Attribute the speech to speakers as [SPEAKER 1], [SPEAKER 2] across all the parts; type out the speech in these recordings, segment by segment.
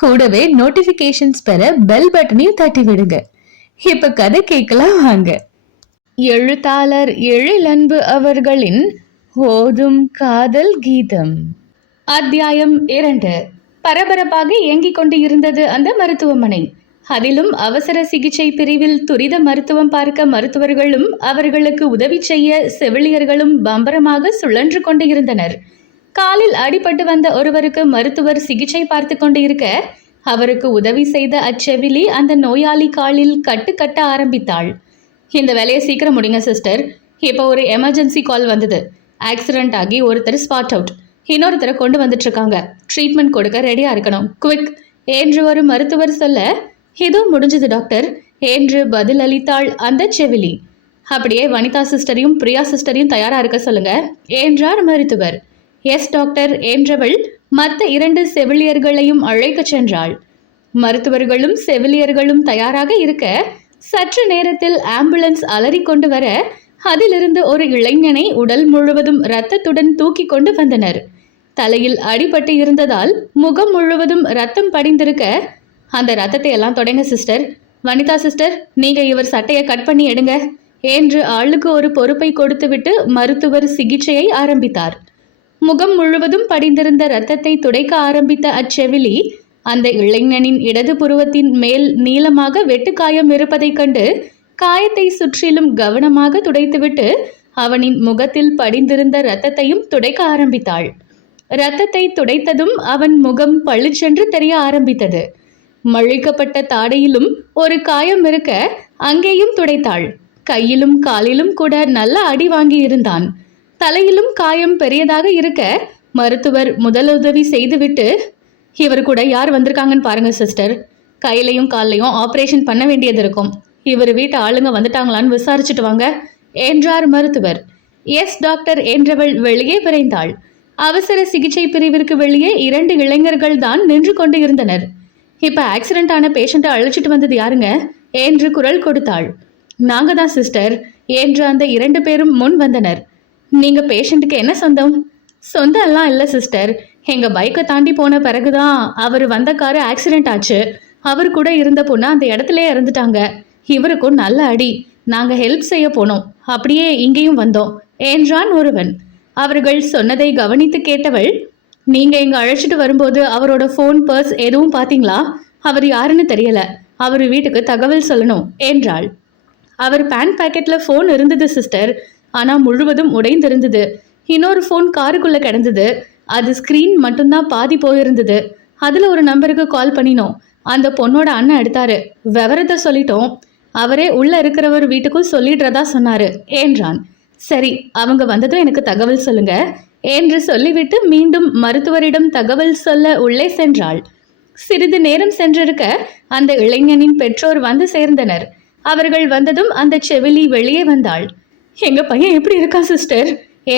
[SPEAKER 1] கூடவே நோட்டிபிகேஷன்ஸ் பெற பெல் பட்டனையும் தட்டி விடுங்க இப்ப கதை கேட்கலாம் வாங்க. எழுத்தாளர் எழிலன்பு அவர்களின் ஓதும் காதல் கீதம். அத்தியாயம் இரண்டு. பரபரப்பாக இயங்கிக் கொண்டு இருந்தது அந்த மருத்துவமனை. அதிலும் அவசர சிகிச்சை பிரிவில் துரித மருத்துவம் பார்க்க மருத்துவர்களும் அவர்களுக்கு உதவி செய்ய செவிலியர்களும் பம்பரமாக சுழன்று கொண்டு இருந்தனர். காலில் அடிபட்டு வந்த ஒருவருக்கு மருத்துவர் சிகிச்சை பார்த்து கொண்டு இருக்க அவருக்கு உதவி செய்த அச்செவிலி அந்த நோயாளி காலில் கட்டு கட்ட ஆரம்பித்தாள். இந்த வேலையை சீக்கிரம் முடிங்க சிஸ்டர். இப்போ ஒரு எமர்ஜென்சி கால் வந்தது. ஆக்சிடென்ட் ஆகி ஒருத்தர் ஸ்பாட் அவுட். இன்னொருத்தரை கொண்டு வந்துட்டு இருக்காங்க ட்ரீட்மெண்ட் கொடுக்க ரெடியாக இருக்கணும். குவிக்! என்று ஒரு மருத்துவர் சொல்ல இதோ முடிஞ்சது டாக்டர். என்று பதில் அளித்தாள் அந்த செவிலி. அப்படியே வனிதா சிஸ்டரையும் பிரியா சிஸ்டரையும் தயாராக இருக்க சொல்லுங்க என்றார் மருத்துவர். எஸ் டாக்டர் என்றவள் மற்ற இரண்டு செவிலியர்களையும் அழைக்கச் சென்றாள். மருத்துவர்களும் செவிலியர்களும் தயாராக இருக்க சற்று நேரத்தில் ஆம்புலன்ஸ் அலறி கொண்டு வர அதிலிருந்து ஒரு இளைஞனை உடல் முழுவதும் இரத்தத்துடன் தூக்கி கொண்டு வந்தனர். தலையில் அடிபட்டு இருந்ததால் முகம் முழுவதும் ரத்தம் படிந்திருக்க அந்த ரத்தத்தை எல்லாம் தொடங்க சிஸ்டர். வனிதா சிஸ்டர் நீங்க இவர் சட்டையை கட் பண்ணி எடுங்க என்று ஆளுக்கு ஒரு பொறுப்பை கொடுத்துவிட்டு மருத்துவர் சிகிச்சையை ஆரம்பித்தார். முகம் முழுவதும் படிந்திருந்த ரத்தத்தை துடைக்க ஆரம்பித்த அச்செவிலி அந்த இளைஞனின் இடது புருவத்தின் மேல் நீளமாக வெட்டுக்காயம் இருப்பதைக் கண்டு காயத்தை சுற்றிலும் கவனமாக துடைத்துவிட்டு அவனின் முகத்தில் படிந்திருந்த ரத்தத்தையும் துடைக்க ஆரம்பித்தாள். இரத்தத்தை துடைத்ததும் அவன் முகம் பளிச்சென்று தெரிய ஆரம்பித்தது. மழிக்கப்பட்ட தாடையிலும் ஒரு காயம் இருக்க அங்கேயும் துடைத்தாள். கையிலும் காலிலும் கூட நல்ல அடி வாங்கி இருந்தான் தலையிலும் காயம் பெரியதாக இருக்க மருத்துவர் முதலுதவி செய்துவிட்டு இவர் கூட யார் வந்திருக்காங்கன்னு பாருங்க சிஸ்டர் கையிலையும் கால்லையும் ஆப்ரேஷன் பண்ண வேண்டியது இருக்கும். இவர் வீட்டு ஆளுங்க வந்துட்டாங்களான்னு விசாரிச்சுட்டு வாங்க என்றார் மருத்துவர். எஸ் டாக்டர் என்றவள் வெளியே விரைந்தாள். அவசர சிகிச்சை பிரிவிற்கு வெளியே இரண்டு இளைஞர்கள் தான் நின்று கொண்டு இருந்தனர். இப்ப ஆக்சிடென்ட் ஆன பேஷண்ட்டை அழைச்சிட்டு வந்தது யாருங்க? என்று குரல் கொடுத்தாள். நாங்க தான் சிஸ்டர் என்று அந்த இரண்டு பேரும் முன் வந்தனர். நீங்க பேஷண்ட்டுக்கு என்ன சொந்தம்? சொந்தம் எல்லாம் இல்லை சிஸ்டர் எங்க பைக்கை தாண்டி போன பிறகுதான் அவர் வந்த காரு ஆக்சிடென்ட் ஆச்சு. அவர் கூட இருந்த பொண்ணு அந்த இடத்துலயே இறந்துட்டாங்க. இவருக்கும் நல்ல அடி. நாங்க ஹெல்ப் செய்ய போனோம். அப்படியே இங்கேயும் வந்தோம். என்றான் ஒருவன். அவர்கள் சொன்னதை கவனித்து கேட்டவள் நீங்க இங்க அழைச்சிட்டு வரும்போது அவரோட ஃபோன் பர்ஸ் எதுவும் பாத்தீங்களா அவர் யாருன்னு தெரியல. அவர் வீட்டுக்கு தகவல் சொல்லணும் என்றாள். அவர் பேண்ட் பாக்கெட்ல ஃபோன் இருந்தது சிஸ்டர் ஆனால் முழுவதும் உடைந்திருந்தது. இன்னொரு ஃபோன் காருக்குள்ள கிடந்தது. அது ஸ்க்ரீன் மட்டும்தான் பாதி போயிருந்தது. அதில் ஒரு நம்பருக்கு கால் பண்ணினோம். அந்த பொண்ணோட அண்ணன் எடுத்தாரு. விவரத்தை சொல்லிட்டோம். அவரே உள்ளே இருக்கிறவர் வீட்டுக்கும் சொல்லிடுறதா சொன்னாரு என்றான். சரி அவங்க வந்ததும் எனக்கு தகவல் சொல்லுங்க என்று சொல்லிவிட்டு மீண்டும் மருத்துவரிடம் தகவல் சொல்ல உள்ளே சென்றாள். சிறிது நேரம் சென்றிருக்க அந்த இளைஞனின் பெற்றோர் வந்து சேர்ந்தனர். அவர்கள் வந்ததும் அந்த செவிலி வெளியே வந்தாள். எங்க பையன் எப்படி இருக்கான் சிஸ்டர்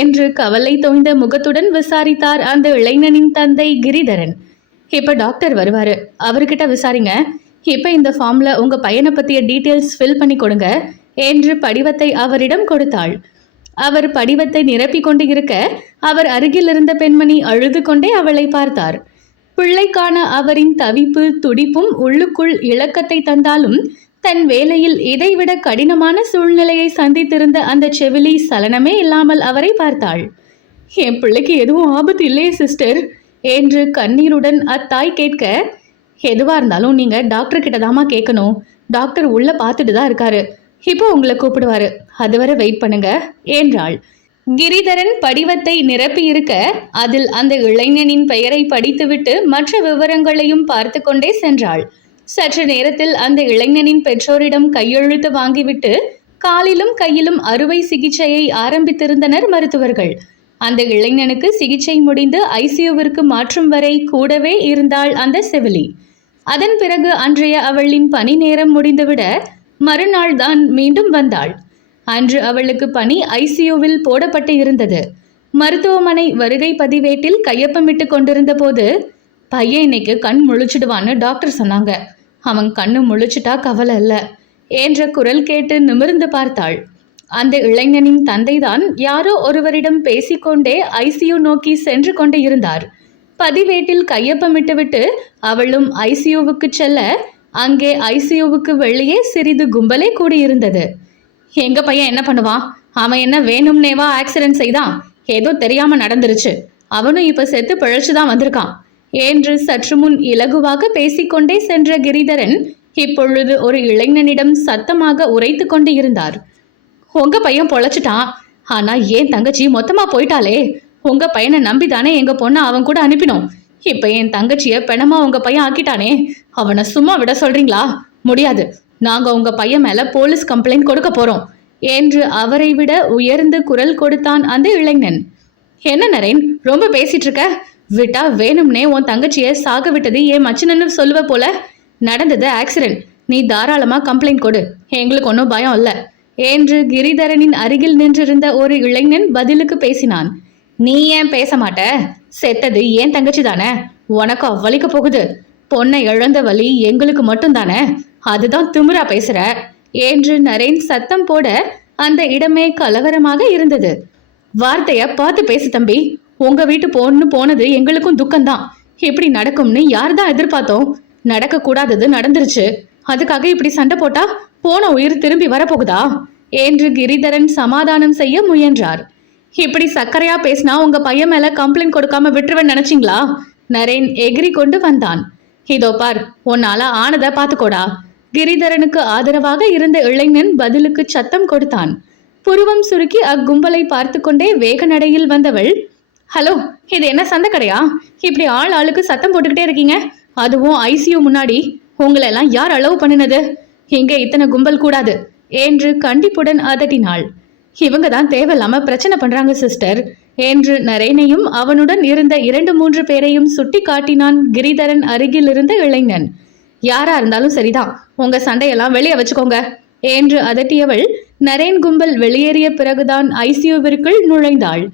[SPEAKER 1] என்று கவலை தோய்ந்த முகத்துடன் விசாரித்தார் அந்த இளைஞனின் தந்தை கிரிதரன். இப்ப டாக்டர் வருவாரு. அவர்கிட்ட விசாரிங்க. இப்ப இந்த ஃபார்ம்ல உங்க பையனை பத்திய டீட்டெயில்ஸ் ஃபில் பண்ணி கொடுங்க என்று படிவத்தை அவரிடம் கொடுத்தாள். அவர் படிவத்தை நிரப்பிக் கொண்டு இருக்க அவர் அருகில் இருந்த பெண்மணி அழுது கொண்டே அவளை பார்த்தார். பிள்ளைக்கான அவரின் தவிப்பு துடிப்பும் உள்ளுக்குள் இலக்கத்தை தந்தாலும் தன் வேலையில் இதைவிட கடினமான சூழ்நிலையை சந்தித்திருந்த அந்த செவிலி சலனமே இல்லாமல் அவரை பார்த்தாள். என் பிள்ளைக்கு எதுவும் ஆபத்து இல்லையே சிஸ்டர் என்று கண்ணீருடன் அத்தாய் கேட்க எதுவா இருந்தாலும் நீங்க டாக்டர் கிட்ட தாமா கேட்கணும். டாக்டர் உள்ள பார்த்துட்டு தான் இருக்காரு. இப்போ உங்களை கூப்பிடுவாரு. அதுவரை வெயிட் பண்ணுங்க என்றாள். கிரிதரன் படிவத்தை நிரப்பி இருக்க அதில் அந்த இளைஞனின் பெயரை படித்துவிட்டு மற்ற விவரங்களையும் பார்த்து கொண்டே சென்றாள். சற்று நேரத்தில் அந்த இளைஞனின் பெற்றோரிடம் கையெழுத்து வாங்கிவிட்டு காலிலும் கையிலும் அறுவை சிகிச்சையை ஆரம்பித்திருந்தனர் மருத்துவர்கள். அந்த இளைஞனுக்கு சிகிச்சை முடிந்து ஐசியூவிற்கு மாற்றும் வரை கூடவே இருந்தாள் அந்த செவிலி. அதன் பிறகு அன்றைய அவளின் பணி நேரம் முடிந்துவிட மறுநாள் தான் மீண்டும் வந்தாள். அன்று அவளுக்கு பணி ஐசியூவில் போடப்பட்டு இருந்தது. மருத்துவமனை வருகை பதிவேட்டில் கையொப்பமிட்டு கொண்டிருந்த போது பையன் இன்னைக்கு கண் முழிச்சிடுவான்னு டாக்டர் சொன்னாங்க. அவன் கண்ணு முழிச்சிட்டா கவலை இல்லை. என்ற குரல் கேட்டு நிமிர்ந்து பார்த்தாள். அந்த இளைஞனின் தந்தைதான் யாரோ ஒருவரிடம் பேசிக்கொண்டே ஐசியூ நோக்கி சென்று கொண்டு இருந்தார். பதிவேட்டில் கையொப்பமிட்டுவிட்டு அவளும் ஐசியூவுக்கு செல்ல அங்கே ஐசியூவுக்கு வெளியே சிறிது கும்பலே கூடியிருந்தது. எங்க பையன் என்ன பண்ணுவான் அவன் என்ன வேணும்னேவா ஆக்சிடென்ட் செய்தான்? ஏதோ தெரியாம நடந்துருச்சு. அவனும் இப்ப செத்து பிழைச்சுதான் வந்திருக்கான். என்று சற்று முன் இலகுவாக பேசிக்கொண்டே சென்ற கிரிதரன் இப்பொழுது ஒரு இளைஞனிடம் சத்தமாக உரைத்து கொண்டு இருந்தார். உங்க பையன் பொழைச்சிட்டான் ஆனா ஏன் தங்கச்சி மொத்தமா போயிட்டாளே? உங்க பையனை நம்பிதானே எங்க பொண்ணை அவன் கூட அனுப்பினோம். இப்ப என் தங்கச்சிய பெணமா உங்க பையன் ஆக்கிட்டானே? அவனை சும்மா விட சொல்றீங்களா? முடியாது. நாங்க உங்க பையன் மேல போலீஸ் கம்ப்ளைண்ட் கொடுக்க போறோம் என்று அவரை விட உயர்ந்து குரல் கொடுத்தான் அந்த இளைஞன். என்ன நரேன்? ரொம்ப பேசிட்டு இருக்க. விட்டா வேணும்னே உன் தங்கச்சியை சாக விட்டது ஏன் மச்சினன்னு சொல்லுவ போல நடந்தது ஆக்சிடென்ட் நீ தாராளமா கம்ப்ளைண்ட் கொடு. எங்களுக்கு ஒன்றும் பயம் இல்ல. என்று கிரிதரனின் அருகில் நின்றிருந்த ஒரு இளைஞன் பதிலுக்கு பேசினான். நீ ஏன் பேச மாட்ட? செத்தது ஏன் தங்கச்சி தானே? உனக்கு அவ்வளிக்க போகுது. பொண்ணை இழந்த வலி எங்களுக்கு மட்டும் தானே? அதுதான் திமிரா பேசுற. என்று நரேன் சத்தம் போட அந்த இடமே கலவரமாக இருந்தது. வார்த்தைய பார்த்து பேசு தம்பி. உங்க வீட்டு பொண்ணு போனது எங்களுக்கும் துக்கம்தான். எப்படி நடக்கும்னு யார் தான் எதிர்பார்த்தோம்? நடக்க கூடாதது நடந்துருச்சு. அதுக்காக இப்படி சண்டை போட்டா போன உயிர் திரும்பி வரப்போகுதா? என்று கிரிதரன் சமாதானம் செய்ய முயன்றார். இப்படி சர்க்கரையா பேசினா உங்க பையன் மேல கம்ப்ளைண்ட் கொடுக்காம விட்டுருவன் நினைச்சீங்களா? நரேன் எகிரி கொண்டு வந்தான். இதோ பார் உன்னால ஆனதை பாத்துக்கோடா. கிரிதரனுக்கு ஆதரவாக இருந்த இளைஞன் பதிலுக்கு சத்தம் கொடுத்தான். புருவம் சுருக்கி அக்கும்பலை பார்த்து கொண்டே வேக நடையில் வந்தவள் ஹலோ இது என்ன சந்தை கடையா இப்படி ஆள் ஆளுக்கு சத்தம் போட்டுக்கிட்டே இருக்கீங்க? அதுவும் ஐசியூ முன்னாடி. உங்களை எல்லாம் யார் அளவு பண்ணினது? இங்க இத்தனை கும்பல் கூடாது என்று கண்டிப்புடன் அதட்டினாள். இவங்க தான் தேவையில்லாம பிரச்சனை பண்றாங்க சிஸ்டர் என்று நரேனையும் அவனுடன் இருந்த இரண்டு மூன்று பேரையும் சுட்டி காட்டினான் கிரிதரன் அருகில் இருந்த இளைஞன். யாரா இருந்தாலும் சரிதான் உங்க சண்டையெல்லாம் வெளியே வச்சுக்கோங்க என்று அதட்டியவள் நரேன் கும்பல் வெளியேறிய பிறகுதான் ஐசியூவிற்குள் நுழைந்தாள்.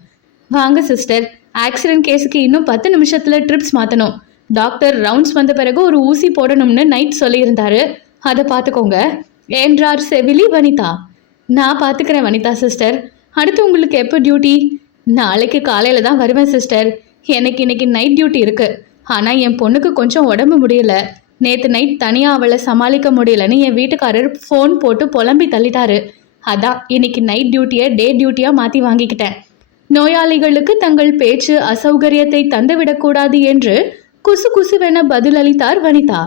[SPEAKER 1] வாங்க சிஸ்டர் ஆக்சிடென்ட் கேஸுக்கு இன்னும் பத்து நிமிஷத்துல ட்ரிப்ஸ் மாத்தணும். டாக்டர் ரவுண்ட்ஸ் வந்த பிறகு ஒரு ஊசி போடணும்னு நைட் சொல்லியிருந்தாரு. அதை பார்த்துக்கோங்க. என்றார் செவிலி வனிதா. நான் பார்த்துக்கிறேன் வனிதா சிஸ்டர் அடுத்து உங்களுக்கு எப்போ டியூட்டி நாளைக்கு காலையில் தான் வருவேன் சிஸ்டர் எனக்கு இன்னைக்கு நைட் டியூட்டி இருக்கு. ஆனால் என் பொண்ணுக்கு கொஞ்சம் உடம்பு முடியல. நேற்று நைட் தனியாக அவளை சமாளிக்க முடியலன்னு என் வீட்டுக்காரர் ஃபோன் போட்டு புலம்பி தள்ளிட்டாரு. அதான் இன்னைக்கு நைட் டியூட்டியை டே டியூட்டியாக மாற்றி வாங்கிக்கிட்டேன். நோயாளிகளுக்கு தங்கள் பேச்சு அசௌகரியத்தை தந்துவிடக்கூடாது என்று குசு குசுவென பதிலளித்தார் வனிதா.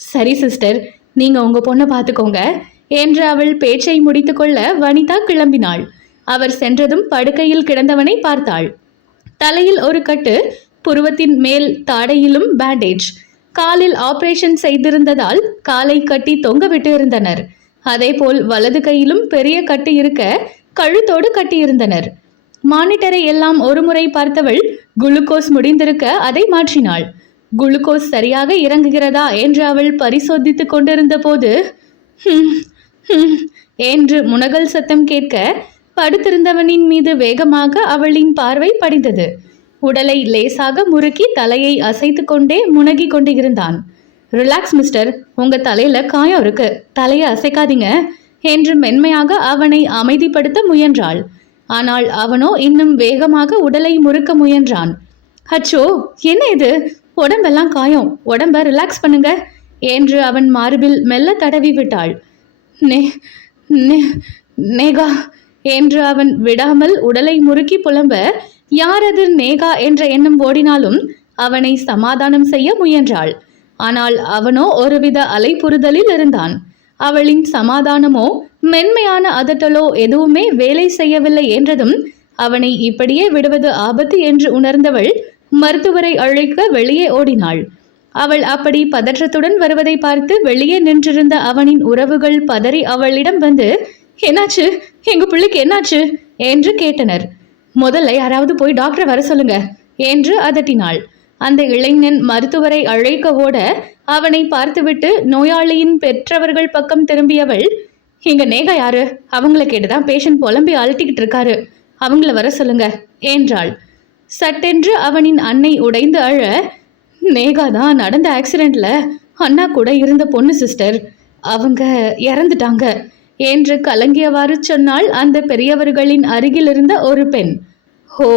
[SPEAKER 1] சரி சிஸ்டர் நீங்க உங்க பொண்ணை பார்த்துக்கோங்க என்று அவள் பேச்சை முடித்துக்கொள்ள வனிதா கிளம்பினாள். அவர் சென்றதும் படுக்கையில் கிடந்தவனை பார்த்தாள். தலையில் ஒரு கட்டு புருவத்தின் மேல் தாடையிலும் பேண்டேஜ் காலில் ஆபரேஷன் செய்திருந்ததால் காலை கட்டி தொங்க விட்டு இருந்தனர். அதேபோல் வலது கையிலும் பெரிய கட்டு இருக்க கழுத்தோடு கட்டியிருந்தனர். மானிட்டரை எல்லாம் ஒருமுறை பார்த்தவள் குளுக்கோஸ் முடிந்திருக்க அதை மாற்றினாள். குளுக்கோஸ் சரியாக இறங்குகிறதா என்று அவள் பரிசோதித்துக் கொண்டிருந்த போது என்று முனகல் சத்தம் கேட்க படுத்திருந்தவனின் மீது வேகமாக அவளின் பார்வை படிந்தது. உடலை லேசாக முறுக்கி தலையை அசைத்து கொண்டே முனகி கொண்டிருந்தான். Relax mister. உங்க தலையில காயம் இருக்கு. தலையை அசைக்காதீங்க என்று மென்மையாக அவனை அமைதிப்படுத்த முயன்றாள். ஆனால் அவனோ இன்னும் வேகமாக உடலை முறுக்க முயன்றான். அச்சோ என்ன இது? உடம்பெல்லாம் காயம். உடம்ப ரிலாக்ஸ் பண்ணுங்க என்று அவன் மார்பில் மெல்ல தடவி விட்டாள். நே நேகா என்று அவன் விடாமல் உடலை முறுக்கி புலம்ப யாரது நேகா என்ற எண்ணம் ஓடினாலும் அவனை சமாதானம் செய்ய முயன்றாள். ஆனால் அவனோ ஒருவித அலைப்புறுதலில் இருந்தான். அவளின் சமாதானமோ மென்மையான அதட்டலோ எதுவுமே வேலை செய்யவில்லை என்றதும் அவனை இப்படியே விடுவது ஆபத்து என்று உணர்ந்தவள் மருத்துவரை அழைக்க வெளியே ஓடினாள். அவள் அப்படி பதற்றத்துடன் வருவதை பார்த்து வெளியே நின்றிருந்த அவனின் உறவுகள் பதறி அவளிடம் வந்து என்னாச்சு? எங்க பிள்ளைக்கு என்னாச்சு? என்று கேட்டனர். முதல்ல யாராவது போய் டாக்டரை வர சொல்லுங்க என்று அதட்டினாள்.
[SPEAKER 2] அந்த இளைஞன் மருத்துவரை அழைக்க ஓட அவனை பார்த்துவிட்டு நோயாளியின் பெற்றவர்கள் பக்கம் திரும்பியவள் இங்க நேகா யாரு? அவங்கள கேட்டுதான் பேஷண்ட் புலம்பி அழட்டிக்கிட்டு இருக்காரு. அவங்கள வர சொல்லுங்க என்றாள். சட்டென்று அவனின் அன்னை உடைந்து அழ நேகா தான் நடந்த ஆக்சிடென்ட்ல அண்ணா கூட இருந்த பொண்ணு சிஸ்டர் அவங்க இறந்துட்டாங்க என்று கலங்கியவாறு சொன்னால் அந்த பெரியவர்களின் அருகில் இருந்த ஒரு பெண். ஹோ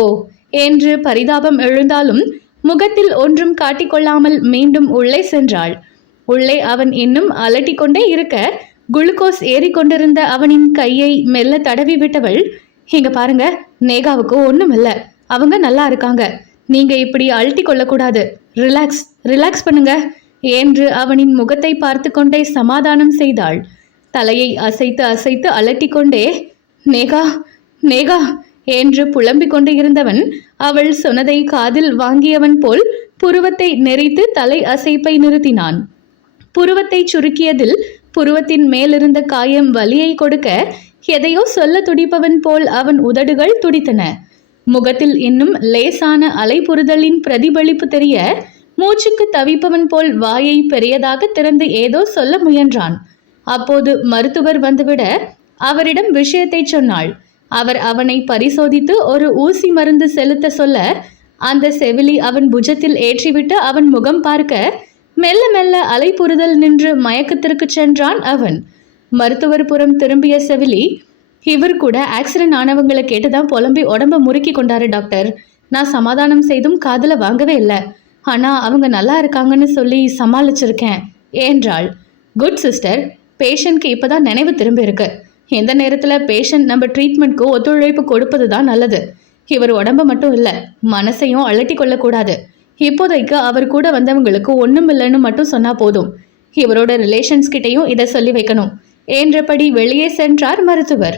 [SPEAKER 2] என்று பரிதாபம் எழுந்தாலும் முகத்தில் ஒன்றும் காட்டிக்கொள்ளாமல் மீண்டும் உள்ளே சென்றாள். உள்ளே அவன் இன்னும் அலட்டிக்கொண்டே இருக்க குளுக்கோஸ் ஏறிக்கொண்டிருந்த அவனின் கையை மெல்ல தடவி விட்டவள் இங்க பாருங்க நேகாவுக்கு ஒண்ணும் இல்ல அவங்க நல்லா இருக்காங்க. நீங்க இப்படி அழட்டி கொள்ளக்கூடாது. ரிலாக்ஸ் ரிலாக்ஸ் பண்ணுங்க என்று அவனின் முகத்தை பார்த்து கொண்டே சமாதானம் செய்தாள். தலையை அசைத்து அசைத்து அலட்டிக்கொண்டே நேகா நேகா என்று புலம்பிக் கொண்டு இருந்தவன் அவள் சொன்னதை காதில் வாங்கியவன் போல் புருவத்தை நெறித்து தலை அசைப்பை நிறுத்தினான். புருவத்தை சுருக்கியதில் புருவத்தின் மேலிருந்த காயம் வலியை கொடுக்க எதையோ சொல்ல துடிப்பவன் போல் அவன் உதடுகள் துடித்தன. முகத்தில் இன்னும் லேசான அலைபுறுதலின் பிரதிபலிப்பு தெரிய மூச்சுக்கு தவிப்பவன் போல் வாயை பெரியதாக திறந்து ஏதோ சொல்ல முயன்றான். அப்போது மருத்துவர் வந்துவிட அவரிடம் விஷயத்தை சொன்னாள். அவர் அவனை பரிசோதித்து ஒரு ஊசி மருந்து செலுத்த சொல்ல அந்த செவிலி அவன் புஜத்தில் ஏற்றிவிட்டு அவன் முகம் பார்க்க மெல்ல மெல்ல அலைப்புறுதல் நின்று மயக்கத்திற்கு சென்றான் அவன். மருத்துவர் புறம் திரும்பிய செவிலி இவர் கூட ஆக்சிடென்ட் ஆனவங்களை கேட்டுதான் புலம்பி உடம்ப முறுக்கி கொண்டாரு டாக்டர் நான் சமாதானம் செய்தும் காதில் வாங்கவே இல்லை. ஆனா அவங்க நல்லா இருக்காங்கன்னு சொல்லி சமாளிச்சிருக்கேன் என்றாள். குட் சிஸ்டர் பேஷண்ட்க்கு இப்போதான் நினைவு திரும்பி இருக்கு எந்த நேரத்தில் பேஷண்ட் நம்ம ட்ரீட்மெண்ட்க்கு ஒத்துழைப்பு கொடுப்பது தான் நல்லது. இவர் உடம்ப மட்டும் இல்லை மனசையும் அலட்டி கொள்ளக்கூடாது. இப்போதைக்கு அவர் கூட வந்தவங்களுக்கு ஒன்றும் இல்லைன்னு மட்டும் சொன்னால் போதும். இவரோட ரிலேஷன்ஸ் கிட்டேயும் இதை சொல்லி வைக்கணும். என்றபடி வெளியே சென்றார் மருத்துவர்.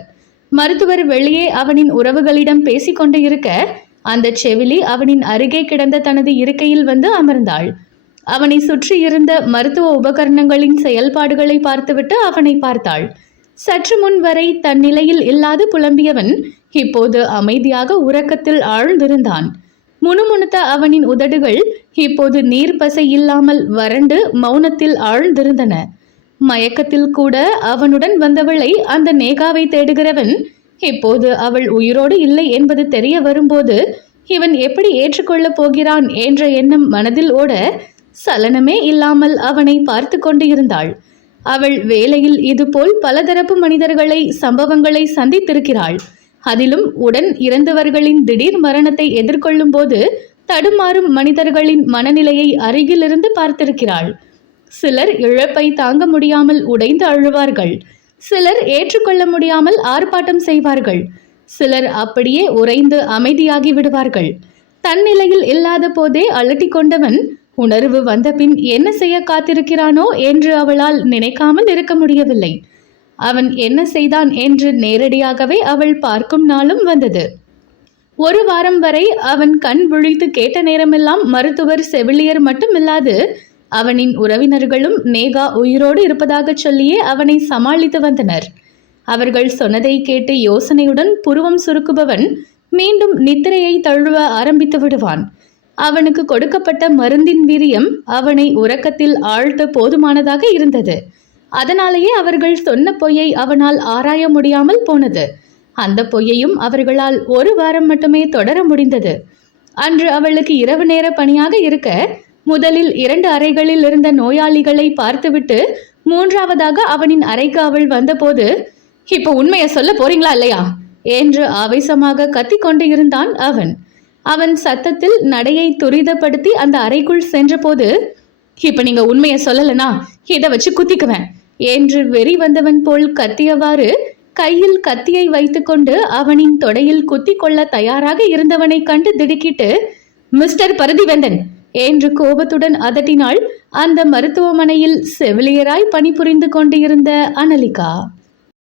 [SPEAKER 2] மருத்துவர் வெளியே அவனின் உறவுகளிடம் பேசிக்கொண்டு இருக்க அந்த செவிலி அவனின் அருகே கிடந்த தனது இருக்கையில் வந்து அமர்ந்தாள். அவனை சுற்றி இருந்த மருத்துவ உபகரணங்களின் செயல்பாடுகளை பார்த்துவிட்டு அவனை பார்த்தாள். சற்று முன் வரை தன் நிலையில் இல்லாது புலம்பியவன் இப்போது அமைதியாக உறக்கத்தில் ஆழ்ந்திருந்தான். முணுமுணுத்த அவனின் உதடுகள் இப்போது நீர் பசை இல்லாமல் வறண்டு மௌனத்தில் ஆழ்ந்திருந்தன. மயக்கத்தில் கூட அவனுடன் வந்தவளை அந்த நேகாவை தேடுகிறவன் இப்போது அவள் உயிரோடு இல்லை என்பது தெரிய வரும்போது இவன் எப்படி ஏற்றுக்கொள்ளப் போகிறான் என்ற எண்ணம் மனதில் ஓட சலனமே இல்லாமல் அவனை பார்த்து கொண்டு இருந்தாள் அவள் வேலையில் இதுபோல் பலதரப்பு மனிதர்களை சம்பவங்களை சந்தித்திருக்கிறாள். அதிலும் உடன் இறந்தவர்களின் திடீர் மரணத்தை எதிர்கொள்ளும் போது தடுமாறும் மனிதர்களின் மனநிலையை அருகிலிருந்து பார்த்திருக்கிறாள். சிலர் இழப்பை தாங்க முடியாமல் உடைந்து அழுவார்கள். சிலர் ஏற்றுக்கொள்ள முடியாமல் ஆர்ப்பாட்டம் செய்வார்கள். சிலர் அப்படியே உறைந்து அமைதியாகி விடுவார்கள். தன்னிலையில் இல்லாத போதே அலட்டி கொண்டவன் உணர்வு வந்தபின் என்ன செய்ய காத்திருக்கிறானோ என்று அவளால் நினைக்காமல் இருக்க முடியவில்லை. அவன் என்ன செய்தான் என்று நேரடியாகவே அவள் பார்க்கும் நாளும் வந்தது. ஒரு வாரம் வரை அவன் கண் விழித்து கேட்ட நேரமெல்லாம் மருத்துவர் செவிலியர் மட்டுமில்லாது அவனின் உறவினர்களும் நேகா உயிரோடு இருப்பதாக சொல்லியே அவனை சமாளித்து வந்தனர். அவர்கள் சொன்னதை கேட்டு யோசனையுடன் புருவம் சுருக்குபவன் மீண்டும் நித்திரையை தழுவ ஆரம்பித்து விடுவான். அவனுக்கு கொடுக்கப்பட்ட மருந்தின் வீரியம் அவனை உறக்கத்தில் ஆழ்த்த போதுமானதாக இருந்தது. அதனாலேயே அவர்கள் சொன்ன பொய்யை அவனால் ஆராய முடியாமல் போனது. அந்த பொய்யையும் அவர்களால் ஒரு வாரம் மட்டுமே தொடர முடிந்தது. அன்று அவளுக்கு இரவு நேர பணியாக இருக்க முதலில் இரண்டு அறைகளில் இருந்த நோயாளிகளை பார்த்துவிட்டு மூன்றாவதாக அவனின் அறைக்கு அவள் வந்தபோது இப்போ உண்மையை சொல்ல போறீங்களா இல்லையா? என்று ஆவேசமாக கத்திக்கொண்டு இருந்தான் அவன். அவன் சத்தத்தில் நடையை துரிதப்படுத்தி அந்த அறைக்குள் சென்றபோது இப்ப நீங்க உண்மையை சொல்லலனா இதை வச்சு குத்திக்குவேன் என்று வெறி வந்தவன் போல் கத்தியவாறு கையில் கத்தியை வைத்துக்கொண்டு அவனின் தொடையில் குத்தி கொள்ள தயாராக இருந்தவனை கண்டு திடுக்கிட்டு மிஸ்டர் பரதிவேந்தன் என்று கோபத்துடன் அதட்டினாள் அந்த மருத்துவமனையில் செவிலியராய் பணிபுரிந்து கொண்டிருந்த அனலிகா.